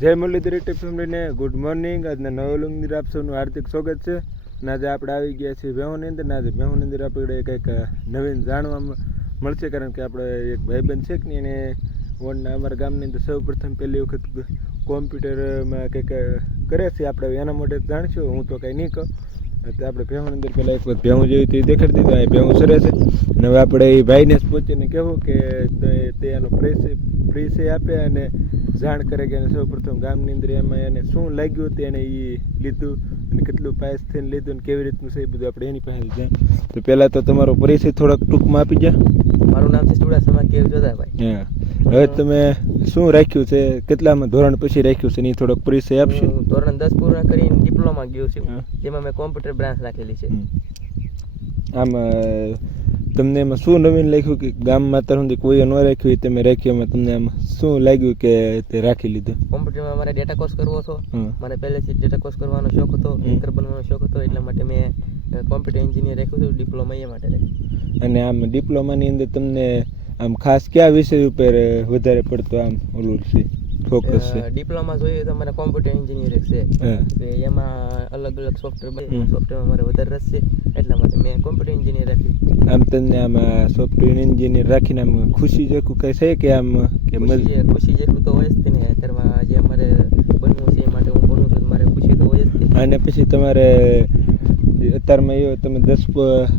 જય મુરલીધર યુટ્યુબ ફેમિલીને good morning. આજના નવા લોંગની આપ સૌનું હાર્દિક સ્વાગત છે. અને આજે આપણે આવી ગયા છીએ ભેહુની અંદર. આજે ભેહુની અંદર આપણે કંઈક નવીન જાણવા મળશે, કારણ કે આપણે એક ભાઈબંધ છે કે નહીં, એને વોર્ડના અમારા ગામની અંદર સૌ પ્રથમ પહેલી વખત કોમ્પ્યુટરમાં કંઈક કરે છે. આપણે એના માટે જાણશું, હું તો કંઈ નહીં કહું. તો આપણે ભેહુની અંદર પહેલાં એક વખત ભેહું જેવી તે દેખાડી દીધું, અહીં ભેહું સરે છે. અને હવે આપણે એ ભાઈને જ પહોંચીને કહેવું કે તે એનો પરિચય આપે અને જાણ કરે કે સૌ પ્રથમ ગામની અંદર એમાં એને શું લાગ્યું તે એને એ લીધું અને કેટલું પાસ થઈને લીધું અને કેવી રીતનું છે એ બધું આપણે એની પાસે જાય. તો પહેલાં તો તમારો પરિચય થોડોક ટૂંકમાં આપી જા. મારું નામ છે ચુડાસમા કેવી જોધાભાઈ. હા, હવે તમે શું રાખ્યું છે, કેટલામાં ધોરણ પછી રાખ્યું છે એ થોડોક પરિચય આપશો. હું ધોરણ 10 પૂર્ણ કરીને ડિપ્લોમા ગયો છું, જેમાં મેં કોમ્પ્યુટર બ્રાન્ચ રાખેલી છે. આમ તમને એમાં શું નવીન લાગ્યું કે ગામમાં અત્યાર સુધી કોઈએ ન રાખ્યું એ તમે રાખ્યું, એમાં તમને આમ શું લાગ્યું કે તે રાખી લીધું? કોમ્પ્યુટરમાં મારે ડેટા કોર્સ કરવો હતો. મને પહેલેથી ડેટા કોર્સ કરવાનો શોખ હતો, એન્કર બનવાનો શોખ હતો, એટલા માટે મેં કોમ્પ્યુટર એન્જિનિયર રાખ્યું હતું. ડિપ્લોમા એ માટે રાખ્યું. અને આમ ડિપ્લોમાની અંદર તમને આમ ખાસ કયા વિષય ઉપર વધારે પડતો આમ ઓલું છે ફોકસ છે? ડિપ્લોમા જોઈએ તો મારે કોમ્પ્યુટર એન્જિનિયર છે, એમાં અલગ અલગ સોફ્ટવેરમાં મારે વધારે રસ છે, એટલા માટે મેં કોમ્પ્યુટર એન્જિનિયર રાખ્યું. આમ તમને આમાં સોફ્ટવેર એન્જિનિયર રાખીને આમ ખુશી જેવું કઈ છે કે આમ કે ખુશી જેવું તો હોય જ ને. અત્યારમાં જે મારે બનવું છે એ માટે હું ભણું છું, મારે ખુશી તો હોય જ. અને પછી તમારે અત્યારમાં એ તમે 10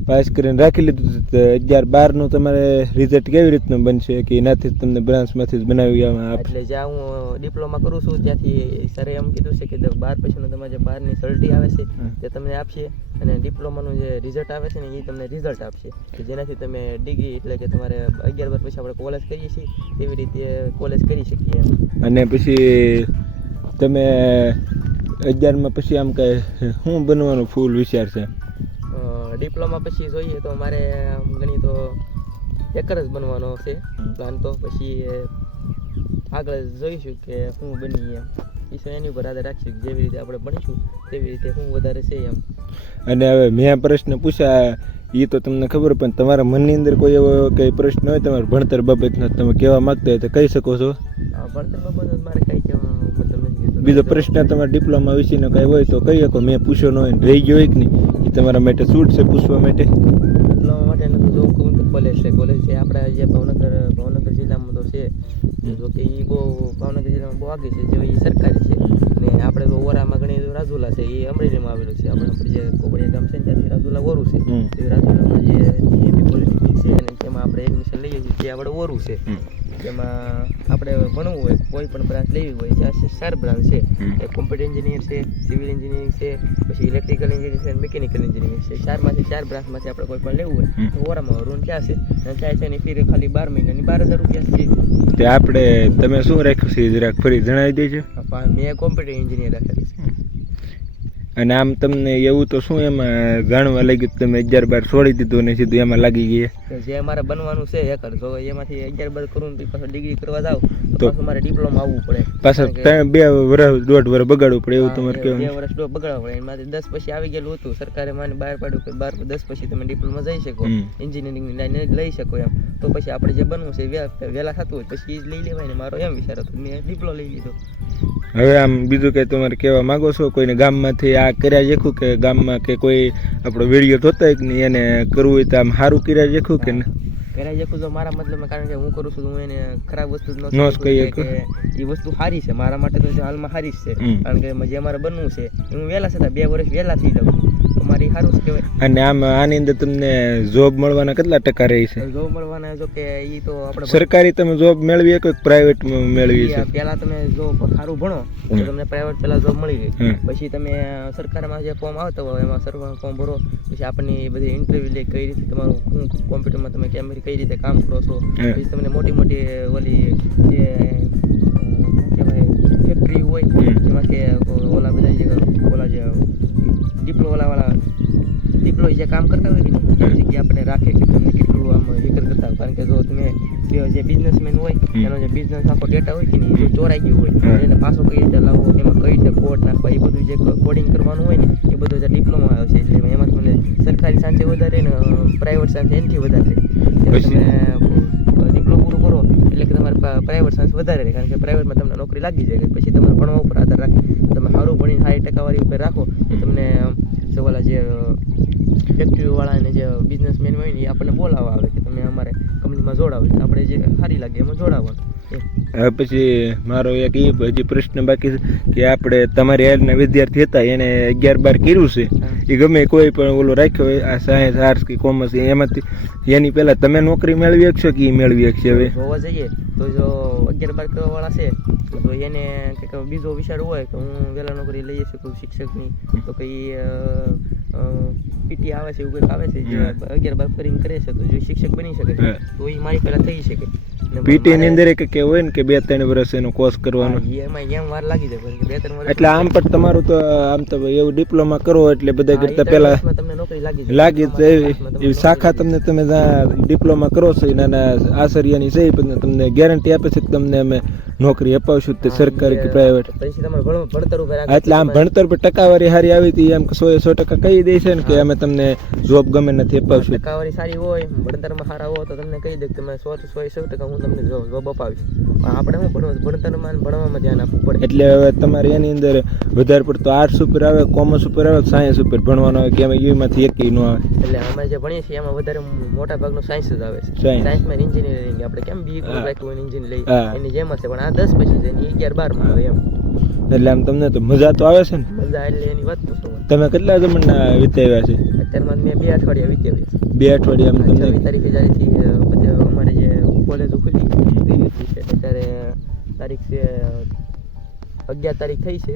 પાસ કરીને રાખી લીધું, તો 11-12નું તમારે રિઝલ્ટ કેવી રીતનું બનશે કે એનાથી તમને બ્રાન્ચમાંથી જ બનાવી આપે? એટલે જ્યાં હું ડિપ્લોમા કરું છું ત્યાંથી સરે એમ કીધું છે કે 12 પછીનું તમારે જે 12ની સર્ટી આવે છે તે તમને આપશે, અને ડિપ્લોમાનું જે રિઝલ્ટ આવે છે ને એ તમને રિઝલ્ટ આપશે, કે જેનાથી તમે ડિગ્રી એટલે કે તમારે 11 પછી આપણે કોલેજ કરીએ છીએ તેવી રીતે કોલેજ કરી શકીએ. અને પછી તમે 11માં પછી આમ કઈ શું બનવાનો ફૂલ વિચાર છે? ડિપ્લોમા પછી જોઈએ તો મારે ગણી તો હેકર જ બનવાનો છે પ્લાન. તો પછી આગળ જોઈશું કે શું બની એમ, એની ઉપર આધાર રાખશું. જેવી રીતે આપણે ભણીશું તેવી રીતે શું વધારે છે એમ. અને હવે મેં પ્રશ્ન પૂછ્યા એ તો તમને ખબર, પણ તમારા મનની અંદર કોઈ એવો કંઈ પ્રશ્ન હોય તમારે ભણતર બાબતનો તમે કહેવા માગતા હોય તો કહી શકો છો. ભણતર બાબત મારે કંઈ કહેવાનું મતલબ નથી. બીજો પ્રશ્ન તમારા ડિપ્લોમા વિશેનો કંઈ હોય તો કહી શકો, મેં પૂછ્યો ન હોય ને રહી ગયો હોય કે નહીં, એ તમારા માટે છૂટ છે પૂછવા માટે. ડિપ્લોમા માટે નથી જો કહું તો કોલેજ છે આપણા જે ભાવનગર જિલ્લામાં તો છે, જો કે એ બહુ ભાવનગર જિલ્લામાં બહુ આગળ છે, જે એ સરકારી છે. ને આપણે તો ઓરામાં ગણી રાજુલા છે, એ અમરેલીમાં આવેલું છે. આપણે જે કોપડિયા ગામ છે ત્યાંથી રાજુલા ઓરું છે, એ રાજુલામાં જે એમબી પોલિટેકનિક છે અને તેમાં આપણે એડમિશન લઈએ છીએ, જે આપણે ઓરું છે. તેમાં આપણે ભણવું હોય કોઈ પણ બ્રાન્ચ લેવી હોય ત્યાં 4 બ્રાન્ચ છે. એક કોમ્પ્યુટર એન્જિનિયર છે, સિવિલ એન્જિનિયરિંગ છે, પછી ઇલેક્ટ્રિકલ એન્જિનિયરિંગ છે, મિકેનિકલ એન્જિનિયરિંગ છે. 4 બ્રાન્ચમાંથી આપણે કોઈ પણ લેવું હોય તો ઓરામાં રૂમ ક્યાં છે, અને ત્યાં છે એની ફી ખાલી 12 મહિનાની 12,000 રૂપિયા છે. તે આપણે તમે શું રાખ્યું છે જરાક ફરી જણાવી દેજો. મેં કોમ્પ્યુટર એન્જિનિયર રાખેલું છે. અને આમ તમને એવું તો શું એમાં જાણવા લાગ્યું તમે 11-12 છોડી દીધું અને સીધું એમાં લાગી ગયા? જે મારે બનવાનું છે હેકર, તો એમાંથી 11-12 કરું ને પાછું ડિગ્રી કરવા જાવ તો પાછું મારે ડિપ્લોમા આવવું પડે, પાછા 2 વર્ષ 1.5 વર્ષ બગાડવું પડે એવું તમારે કહેવાનું? 2 વર્ષ બગાડવા પડે. એમાંથી 10 પછી આવી ગયેલું હતું, સરકારે મને બહાર પાડ્યું કે 10 પછી તમે ડિપ્લોમા જઈ શકો, એન્જિનિયરિંગની લાઈન લઈ શકો એમ. તો પછી આપણે જે બનવું છે વહેલા થતું હોય પછી એ જ લઈ લેવાય ને. મારો એમ વિચાર હતો, મેં ડિપ્લો લઈ લીધો. હવે આમ બીજું કંઈ તમારે કહેવા માગો છો કોઈને ગામમાંથી આ કર્યા જેખું કે ગામમાં કે કોઈ આપણો વિડીયો જોતા હોય કે નહીં એને કરવું હોય તો આમ સારું કર્યા જેખું કે કર્યા જેખું તો મારા મતલબમાં, કારણ કે હું કરું છું હું એને ખરાબ વસ્તુ ન કહીએ કે એ વસ્તુ સારી છે મારા માટે, તો હાલમાં સારી જ છે. કારણ કે જે મારે બનવું છે હું વહેલા છતાં 2 વર્ષ વહેલા થઈ જાઉં તો મારી સારું જ કહેવાય. અને આમ આની અંદર તમને જોબ મળવાના કેટલા ટકા રહી છે? જોબ મળવાના જો કે એ તો આપણે સરકારી તમે જોબ મેળવી કે પ્રાઇવેટ મેળવી છે? પહેલા તમે જો સારું ભણો તો તમને પ્રાઇવેટ પહેલા જોબ મળી ગઈ, પછી તમે સરકારમાં જે ફોર્મ આવતો હોય એમાં સરકાર ફોર્મ ભરો, પછી આપણને બધી ઇન્ટરવ્યુ લે કઈ રીતે તમારું કોમ્પ્યુટરમાં તમે કેમ કઈ રીતે કામ કરો છો, પછી તમને મોટી ઓલી જે કહેવાય ફેક્ટરી હોય એમાં કે ઓલા બધા ઓલા જે ડિપ્લો જે કામ કરતા હોય ને એ જગ્યાએ આપણે રાખે કે તમને કેટલું આમ હેકર કરતા કારણ કે જો તમે જે બિઝનેસમેન હોય એનો જે બિઝનેસ આખો ડેટા હોય કે નહીં, જો ચોરાઈ ગયું હોય એને પાછો કઈ રીતે લાવવો, એમાં કઈ રીતે કોડ નાખવા, એ બધું જે કોડિંગ કરવાનું હોય ને એ બધું જે ડિપ્લોમા આવે છે, એટલે એમાં તમને સરકારી સાંજે વધારે ને પ્રાઇવેટ સાંજે એનાથી વધારે રહે. તમે ડિપ્લોમા પૂરું કરો એટલે કે તમારે પ્રાઇવેટ સાયન્સ વધારે રહે, કારણ કે પ્રાઇવેટમાં તમને નોકરી લાગી જાય. પછી તમારે ભણવા ઉપર આધાર રાખે, તમે સારું ભણીને સારી ટકાવારી ઉપર રાખો તો તમને સવાલા જે ફેક્ટરીવાળા અને જે બિઝનેસમેન હોય ને એ આપણને બોલાવવા આવે કે તમે અમારે કંપનીમાં જોડાવો, આપણે જે સારી લાગે એમાં જોડાવવાનું. હવે પછી મારો એક એ હજી પ્રશ્ન બાકી છે કે આપણે તમારી યારના વિદ્યાર્થી હતા એને 11-12 કર્યું છે, એ ગમે કોઈ પણ ઓલો રાખ્યો હોય આ સાયન્સ આર્ટ્સ કે કોમર્સ, એમાંથી એની પહેલાં તમે નોકરી મેળવી શકશો કે એ મેળવી શકશે? હવે જોવા જઈએ તો જો 11-12 કરવાવાળા છે તો એને કંઈક બીજો વિચાર હોય કે હું વહેલા નોકરી લઈ શકું શિક્ષકની, તો કંઈ પીટી આવે છે એવું કંઈક આવે છે જે 11-12 કરીને કરે છે, તો જો શિક્ષક બની શકે છે તો એ મારી પહેલાં થઈ શકે. પીટી ની અંદર કે હોય ને કે 2-3 વર્ષ એનો કોર્સ કરવાનો, એમાં એમ વાર લાગી જાય, કારણ કે 2-3 વર્ષ એટલે આમ પણ તમારું તો આમ તો એવું ડિપ્લોમા કરો એટલે બધા કરતા પહેલા તમને નોકરી લાગી જાય એવી શાખા તમને તમે ડિપ્લોમા કરો છો નાના આચાર્યની છે પણ તમને ગેરંટી આપે છે કે તમને અમે નોકરી અપાવશું તે સરકારી કે પ્રાઇવેટ. પછી તમારે ભણતર ઉપર રાખે, એટલે આમ ભણતર પર ટકાવારી સારી આવી હતી એમ 100% કહી દે છે ને કે અમે તમને જોબ ગમે નથી અપાવશું. ટકાવારી સારી હોય ભણતરમાં સારા હોય તો તમને કહી દે કે તમે 100% હું તમને જોબ અપાવીશ. આપણે શું ભણતરમાં ભણવામાં ધ્યાન આપવું પડે. એટલે હવે તમારે એની અંદર વધારે પડતો આર્ટ્સ ઉપર આવે, કોમર્સ ઉપર આવે, સાયન્સ ઉપર ભણવાનો આવે કે એમાં યુમાંથી એકેય ન આવે? એટલે અમે જે ભણીએ છીએ એમાં વધારે મોટા ભાગનું સાયન્સ જ આવે છે. સાયન્સમાં એન્જિનિયરિંગ આપણે કેમ બી રાખ્યું હોય એન્જિનિયરિંગ એની જેમ છે, પણ આ 10 પછી છે એની 11-12 આવે એમ. એટલે આમ તમને તો મજા તો આવે છે ને? મજા એટલે એની વાત પૂછો. તમે કેટલા જમણના વિતાવ્યા છે? અત્યારમાં મેં 2 અઠવાડિયા વિતાવ્યા છે. 2 અઠવાડિયા આમ તમને 26 તારીખે જ્યારેથી પછી અમારે જે કોલેજો ખુલી છે ત્યારે તારીખ છે 11 તારીખ થઈ છે,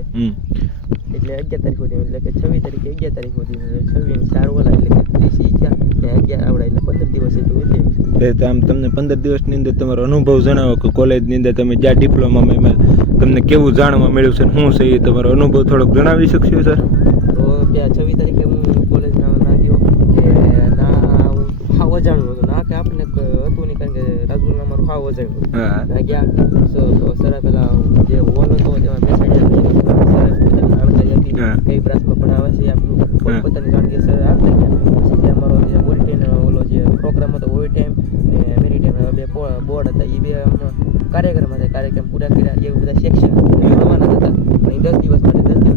એટલે 11 તારીખ સુધી એટલે કે 26 તારીખે 11 તારીખ સુધી 26 4 ઓલા એટલે કે 30 ગયા ને 11 આવડા એટલે 15 દિવસ એટલું વિતાવ્યું છે. તો આમ તમને 15 દિવસની અંદર તમારો અનુભવ જણાવો કે કોલેજની અંદર તમે જ્યાં ડિપ્લોમામાં એમાં તમને કેવું જાણવા મળ્યું છે, શું છે એ તમારો અનુભવ થોડોક જણાવી શકશો સર? તો ત્યાં 26 તારીખે હું કોલેજના ના ગયો કે ના હું હાવ અજાણ્યું હતું, ના કે આપણને હતું નહીં, કારણ કે રાજુલા મારું હાવ અજાણ્યું ના ગયા. સર પેલા જે હોલ હતો તેમાં બેસાડ્યા, સર પોતાની જાણકારી હતી કઈ બ્રાન્ચમાં ભણાવે છે આપણું પોતાની જાણકારી સર આપતા ગયા. પછી જે અમારો જે ઓરિટેન ઓલો જે પ્રોગ્રામ હતો ઓરિટેમ ને મેરીટેમ બે બોર્ડ હતા, એ બે કાર્યક્રમ હતા, કાર્યક્રમ પૂરા કર્યા. એ બધા સેક્શન ભણવાના હતા પણ 10 દિવસ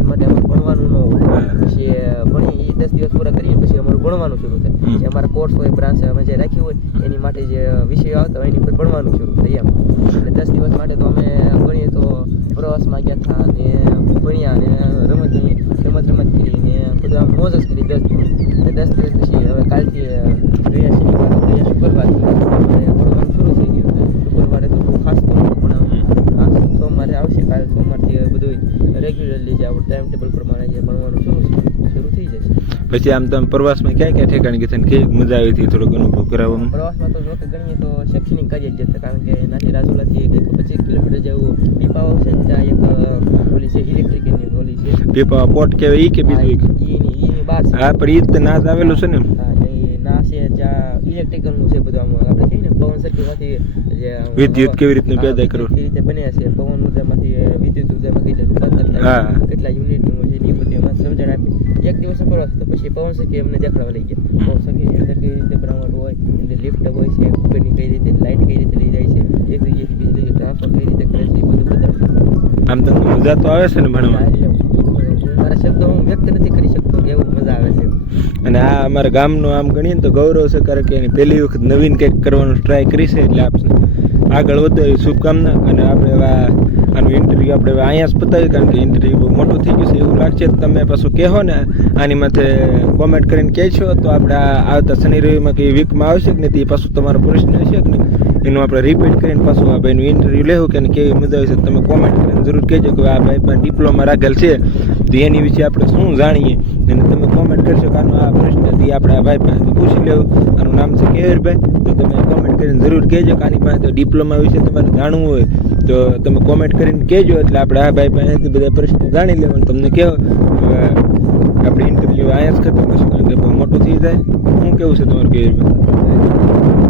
માટે અમારે ભણવાનું ન હોય. પછી ભણી એ 10 દિવસ પૂરા કરીએ પછી અમારું ભણવાનું શરૂ થાય. જે અમારા કોર્સ હોય બ્રાન્ચ અમે જે રાખી હોય એની માટે જે વિષયો આવતા હોય એની પર ભણવાનું શરૂ થાય એમ. એટલે 10 દિવસ માટે તો અમે ગણીએ તો પ્રવાસમાં ગયા હતા ને ભણ્યા ને રમત કરી ને બધું આમ મોજ જ કરી 10 દિવસ. 10 દિવસ પછી હવે કાલથી ગયા શનિવાર શુક્રવારથી ભણવાનું શરૂ થઈ ગયું. શુક્રવારે તો બહુ ખાસ તો પણ સોમવારે આવશે, કાલે સોમવારથી બધું રેગ્યુલરલી જે આપણું ટાઈમ ટેબલ પ્રમાણે જે ભણવાનું શરૂ થઈ જશે. પછી આમ તમે પ્રવાસમાં ક્યાં ક્યાં ઠેકાણે ગયા ને કેવી મજા આવી હતી થોડોક અનુભવ કરાવવામાં? પ્રવાસમાં તો જો કે ગણીએ તો શૈક્ષણિક કાર્ય જ જતા, કારણ કે નાની રાજુલાથી કંઈક 25 કિલોમીટર જેવું પીપાવાવ છે, ત્યાં એક ઓલી છે ઇલેક્ટ્રિકની ઓલી છે પીપા પોટ કહેવાય ઈ કે બીજું એની બહાર છે. હા પણ ઈ જ નાદ આવેલું છે ને? હા એ ના છે જ્યાં ઇલેક્ટ્રિકલનું છે બધું, આમ આપણે કહીએ ને પવન શક્તિમાંથી જે વિદ્યુત કેવી રીતનું પેદા કરવું એ રીતે બન્યા છે. પવન ઉર્જામાંથી વિદ્યુત ઉર્જામાં કઈ રીતે કેટલા યુનિટનું છે એ બધું એમાં સમજણ આપી. એક દિવસ પ્રવાસ તો પછી પવન શક્તિ અમને દેખાડવા લઈ ગયા. પવન શક્તિની અંદર કઈ રીતે બનાવવાનું હોય, અંદર લિફ્ટ હોય છે, ઉપરની કઈ રીતે લાઇટ કઈ રીતે લઈ જાય છે, એક જગ્યાએથી બીજી જગ્યાએ ટ્રાન્સફર કઈ રીતે કરે છે, એ બધું બધા. આમ તમને મજા તો આવે છે ને ભણવા? મારા શબ્દો હું વ્યક્ત નથી કરી શકતો, એવું મજા આવે છે. અને આ અમારા ગામનું આમ ગણીએ તો ગૌરવ છે, કારણ કે એની પહેલી વખત નવીન કંઈક કરવાનું ટ્રાય કરી છે, એટલે આપણે આગળ વધો એવી શુભકામના. અને આપણે હવે આનું ઇન્ટરવ્યૂ આપણે હવે અહીંયા જ પતાવી, કારણ કે ઇન્ટરવ્યૂ બહુ મોટું થઈ ગયું છે એવું લાગશે. તમે પાછું કહેવો ને આની માથે કોમેન્ટ કરીને કહેશો તો આપણે આવતા શનિ રવિમાં કે વીકમાં આવશે કે નહીં, તે પાછું તમારો પ્રશ્ન હશે કે નહીં એનું આપણે રિપીટ કરીને પાછું આ ભાઈનું ઇન્ટરવ્યૂ લેવું કે કેવી મજા આવી છે. તમે કોમેન્ટ કરીને જરૂર કહેજો કે આ ભાઈ પણ ડિપ્લોમા રાખેલ છે તો એની વિશે આપણે શું જાણીએ, અને તમે કોમેન્ટ કરશો કે આનો આ પ્રશ્નથી આપણે આ ભાઈ પાસે પૂછી લેવું. આનું નામ છે કેવીરભાઈ, તો તમે કોમેન્ટ કરીને જરૂર કહેજો કે આની પાસે ડિપ્લોમા વિશે તમારે જાણવું હોય તો તમે કોમેન્ટ કરીને કહેજો, એટલે આપણે આ ભાઈ પાસેથી બધા પ્રશ્નો જાણી લેવાનું. તમને કહેવો આપણે ઇન્ટરવ્યૂ અહીંયા જ ખતમ કરશું, કારણ કે બહુ મોટું થઈ જાય. શું કેવું છે તમારું કેવીરભાઈ?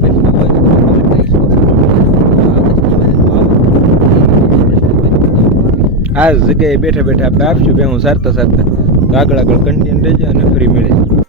પ્રશ્ન હોય તો તમે comment કરી શકો છો. આવતા શનિવારે તો આવો. પ્રશ્ન હોય તો બધા હું આપીશ. આ જગ્યાએ બેઠા બેઠા આપણે આપશું ભેહું સારતા સારતા. તો આગળ આગળ કન્ટિન્યુ રહેજો અને ફરી મળીએ.